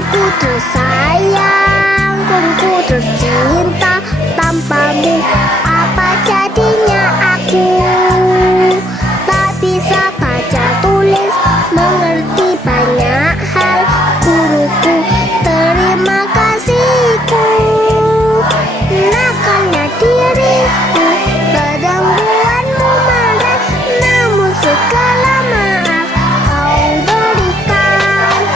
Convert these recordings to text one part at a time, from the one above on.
Guruku tersayang, guruku tercinta, tanpamu apa jadinya aku? Tak bisa baca tulis, mengerti banyak hal. Guruku, terima kasihku. Nakalnya diriku, kadang buatmu marah, namun segala maaf kau berikan.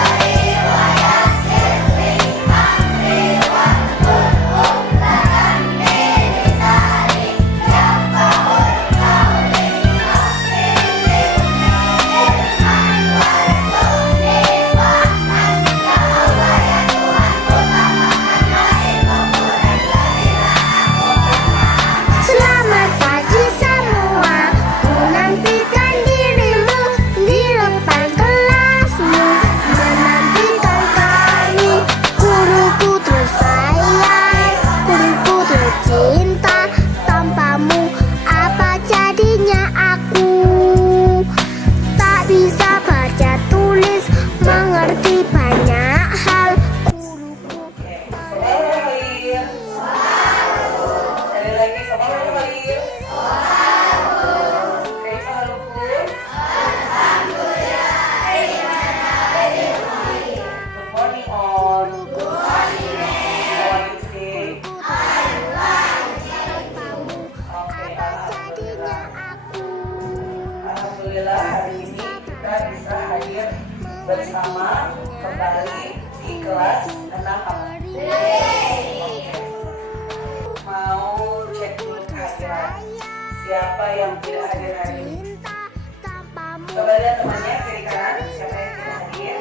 Selamat pagi semua, ku nantikan dirimu di depan kelasmu, menantikan kami. Guruku tersayang, guruku tercinta, tanpamu apa jadinya aku? Tak bisa baca tulis, mengerti banyak hal. Guruku Sekali lagi, sabaru khair. Kaifa halukum? Good morning all. How are you today? Okay, jadinya aku. Alhamdulillah hari ini kita bisa hadir bersama kembali di kelas 6A. Mau cek dulu kehadiran. Siapa yang tidak hadir hari ini? Coba lihat temannya kiri kanan. Siapa yang tidak hadir?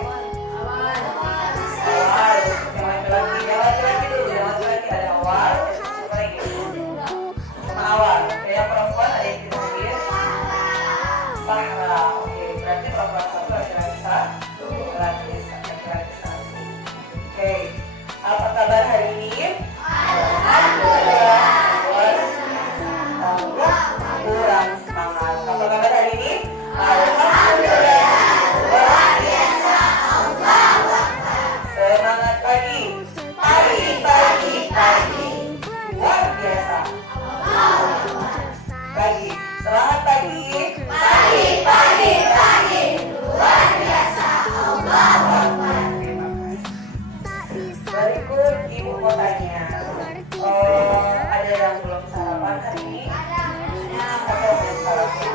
Awal. Yang laki-laki dulu. Yang laki-laki ada Awal. Siapa lagi? Sama Awal. Yang perempuan ada yang tidak hadir? Sahra. Oke, berarti perempuan satu, laki-laki satu. Laki-laki satu. Oke. Apa kabar hari ini? Alhamdulillah. Kurang semangat. Apa kabar hari ini? Alhamdulillah. Luar biasa. Semangat pagi. Pagi. Luar biasa. Pagi. Selamat pagi. Pagi. Luar biasa. Terima kasih. Berikut ibu mau tanya. Ada yang belum sarapan hari ini? Atau belum sarapan?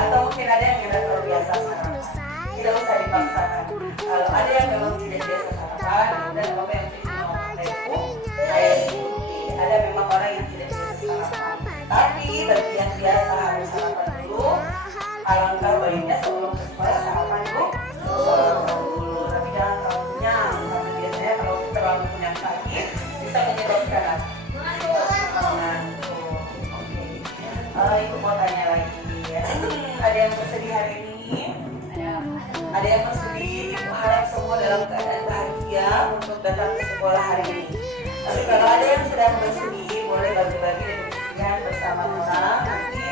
Atau mungkin ada yang tidak terbiasa sarapan? Tidak usah dipaksakan. Kalau ada yang memang tidak biasa sarapan dan bapak yang tidak mau itu, saya ikuti. Ada memang orang yang tidak biasa sarapan. Tapi bagi yang biasa harus sarapan dulu. Alangkah baiknya sebelum ke sekolah sarapan dulu. Tapi jangan terlalu kenyang. Karena biasanya kalau terlalu kenyang pagi bisa menyebabkan ngantuk. Oke. Ibu mau tanya lagi ya. Ada yang bersedih hari ini? Ada yang bersedih? Ibu harap semua dalam keadaan bahagia untuk datang ke sekolah hari ini. Tapi kalau ada yang sedang bersedih, boleh bagi-bagi dan kesedihan bersama-sama. Nanti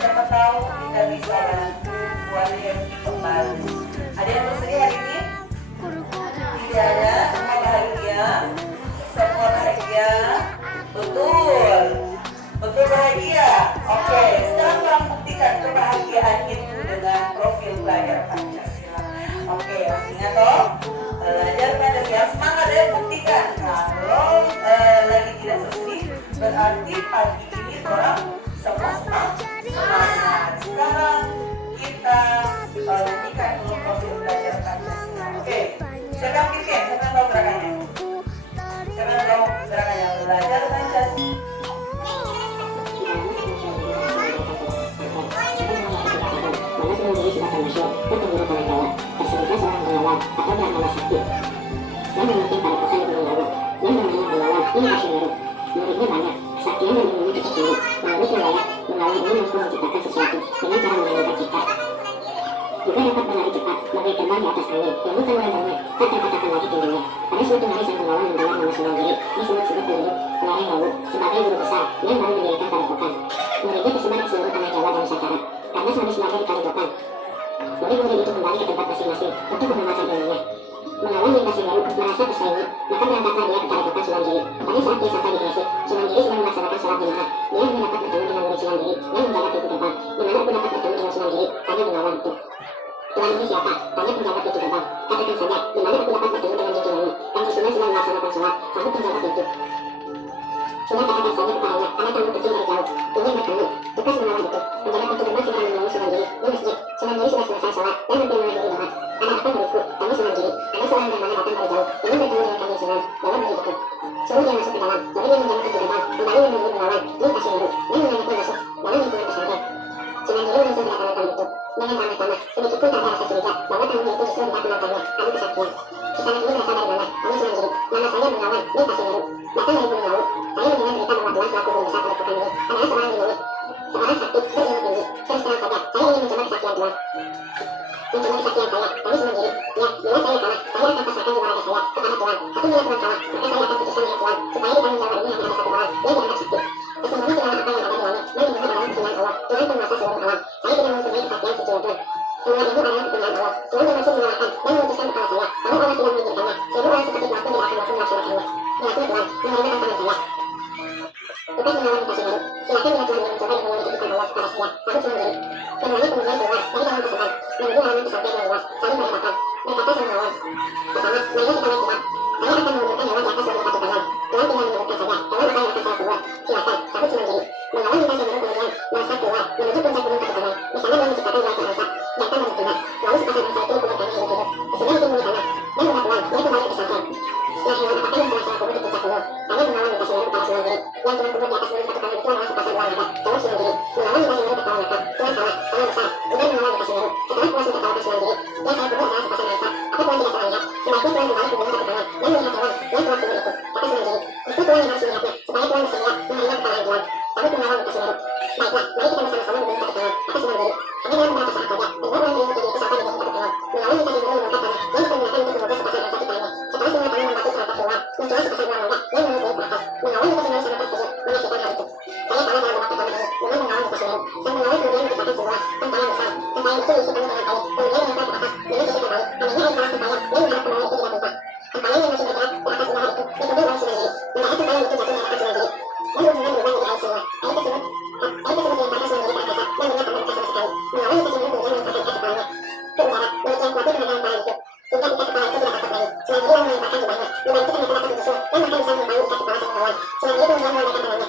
siapa tahu kita bisa bantu buat happy kembali. Ada yang bersedih hari ini? Tidak ada. Semua bahagia. Semua bahagia. Betul bahagia. Oke, sekarang kita buktikan kebahagiaan itu dengan profil belajar Pancasila. Oke, artinya toh belajar Pancasila semangat ya, buktikan. Kalau lagi tidak sedih, berarti pagi ini orang semua semangat. Sekarang kita buktikan dulu profil belajar Pancasila. Oke, siapa yang bikin? Siapa yang tahu gerakannya? Siapa yang tahu gerakannya? Belajar Pancasila. Menjadi sebuah manusia yang terdiri dari Jawa, tersebutlah seorang pahlawan atau bernama Sakti yang memimpin pada kota yang bernama ini Asymeru. Muridnya banyak. Sakti yang berilmu cukup tinggi, melalui riwayat mengawal ini mampu menciptakan sesuatu dengan cara menyenangkan cipta. Juga dapat berlari cepat, bagai terbang di atas angin, yang bukan lebarnya, tak terkatakan lagi tingginya. Pada suatu hari sang pahlawan mendengar nama seorang murid, disebut-sebut murid Lareng Lawu, sebagai guru besar yang baru didirikan pada Pokan. Muridnya tersebar di seluruh tanah Jawa dan Nusantara. Karena sehabis belajar di Padepokan, murid-murid itu kembali ke tempat masing-masing untuk mengamalkan ilmunya. Menawan lintas baru merasa tersaingi, maka berangkatlah dia ke padepokan Sunan Giri. Pada saat dia sampai di Gresik, Sunan Giri sedang melaksanakan sholat Jumat. Dia hanya dapat bertemu dengan murid Sunan Giri yang menjaga pintu gerbang. Di mana aku dapat bertemu dengan Sunan Giri? Tanya Gunawan. Tuan ini siapa? Tanya penjaga pintu gerbang. Katakan saja, di mana aku dapat bertemu dengan Junjunganmu? Kanjeng Sunan sedang melaksanakan sholat, sahut penjaga pintu. Sunan katakan saja kepadanya, anak kamu kecil dari jauh, ingin bertemu. Tugas Gunawan itu, penjaga pintu gerbang segera menemui Sunan Giri di masjid. Sunan Giri sudah selesai sholat dan hampir mengakhiri doa. Ada apa muridku? Tanya Sunan Giri. Ada seorang bernama datang dari jauh, ingin bertemu dengan Kanjeng Sunan. Bawa muridku. Suruh dia masuk ke dalam, lalu dia menjaga pintu gerbang, kembali menunggu Gunawan di Pasir Baru, dan mengajaknya masuk dalam lingkungan pesantren. Sunan Giri langsung berdatangan itu. Dengan ramah-tamah, sedikit pun tak ada rasa curiga bahwa tamunya itu justru hendak menantangnya, adu kesaktian. Kisanak ini berasal dari mana? Tanya Sunan Giri. Nama saya Gunawan, di Pasir Baru. Datang dari Gunung Lawu. Saya mendengar berita bahwa Tuan selaku guru besar padepokan ini adalah seorang dinamit, seorang sakti berilmu tinggi. Terus terang saja, saya ingin mencoba kesaktian Tuan. Mencoba kesaktian saya, tanya Sunan Giri. Ya, bila saya kalah, saya akan pasrahkan jiwa raga saya kepada Tuan. Tapi bila Tuan kalah, maka saya akan putuskan dengan Tuan supaya di tanggung jawab ini hanya ada satu orang yang dianggap sakti. Sesungguhnya segala apa yang ada di langit meliputi adalah kepunyaan Allah, Tuhan penguasa seluruh alam. Saya tidak mempunyai kesaktian seciri pun. Semua ilmu adalah kepunyaan Allah. Tuhan yang masih mengalahkan dan memutuskan kepala saya. Kalau Allah tidak mengizinkannya, seribu orang seperti Tuanku tidak akan mampu melaksanakannya. Jelasnya Tuhan, menerima tantangan saya. Tugas Gunawan di Pasir Baru. Silakan bila Tuhan ingin mencoba dengan menitipkan Allah kepada saya, sahut Sunan Giri. Keduanya kemudian keluar dari dalam pesantren, menuju halaman pesantren yang luas, saling berhadapan. Berkata Sang Gunawan, pertama, marilah kita naik kilat. Saya akan menundukkan hewan di atas beberapa tangan. Tuhan tinggal menundukkan saja, hewan apa yang akan saya keluar. Silakan, sahut Sunan Giri. Gunawan di Pasir Baru kemudian melesat keluar, menuju puncak gunung Katulampa. Di sana dia menciptakan gelar Mahesa, jantan dan betina. Lalu sepasang bangsa itu dikuburkannya hidup-hidup. Sesudah itu memulih tanah, dan beberapa bulan dia kembali ke pesantren. Ya hewan apakah yang telah saya kubur di puncak gunung? Tanya Gunawan di Pasir Baru kepada Sunan Giri. Yang Tuhan kubur di atas gunung Katulampa itu adalah sepasang buah naga. Jawab Sunan Giri. Gunawan di Pasir Baru tertawa ngakak. Tuhan salah, salah besar. Ujar Gunawan di Pasir Baru. Setelah puas mentertawakan Sunan Giri, yang saya kubur adalah sepasang angsa. Apa Tuhan tidak salah lihat? Sebaiknya Tuhan kembali ke gunung Katulampa dan melihat hewan yang Tuhan kubur itu. Kata Sunan Giri. Justru Tuhan yang harus melihatnya, supaya Tuhan bersedia menerima kekalahan Tuhan. Sahut Gunawan di Pasir Baru. Baiklah, mari kita bersama-sama ke gunung Katulampa. Kata Sunan Giri. Hanya dalam beberapa saat saja, kedua orang berilmu tinggi itu sampai di gunung Katulampa. Gunawan di Pasir Baru menemukan tanah yang dipergunakan untuk mengukur sepasang angsa ciptaannya. Setelah semua tanah membatu terangkat keluar, muncullah sepasang buah naga yang mengukur ke atas. Gunawan di Pasir Baru sangat terkejut menyaksikan hal itu. Saya kalah dalam babak pertama ini, dengan Gunawan di Pasir Baru. Sang Gunawan kemudian menciptakan sebuah tempayan besar. Tempayan itu diisi penuh dengan air, kemudian melempar ke atas dengan sisi kembali. Anehnya air bawah tempayan yang menghadap ke bawah itu tidak tumpah. Tempayan yang masih bergerak ke atas hingga hari itu dituduh oleh Sunan Giri. Mendadak tempayan itu jatuh di hadapan Sunan Giri. Dan hubungan berubah menjadi air semua. Air tersebut dilemparkan Sunan Giri ke angkasa dan berinya tanpa bekas sama sekali. Gunawan di Pasir Baru kemudian melemparkan ikat kepalanya ke udara. Demikian kuatnya tenaga lemparan itu, hingga ikat kepala itu tidak dapat lagi. Sunan Giri lalu melemparkan jubahnya. Jubah itu ternyata dapat digusur dan bahkan bisa menyeberangi ikat kepala Sang Gunawan. Sunan Giri kemudian melambaikan tangannya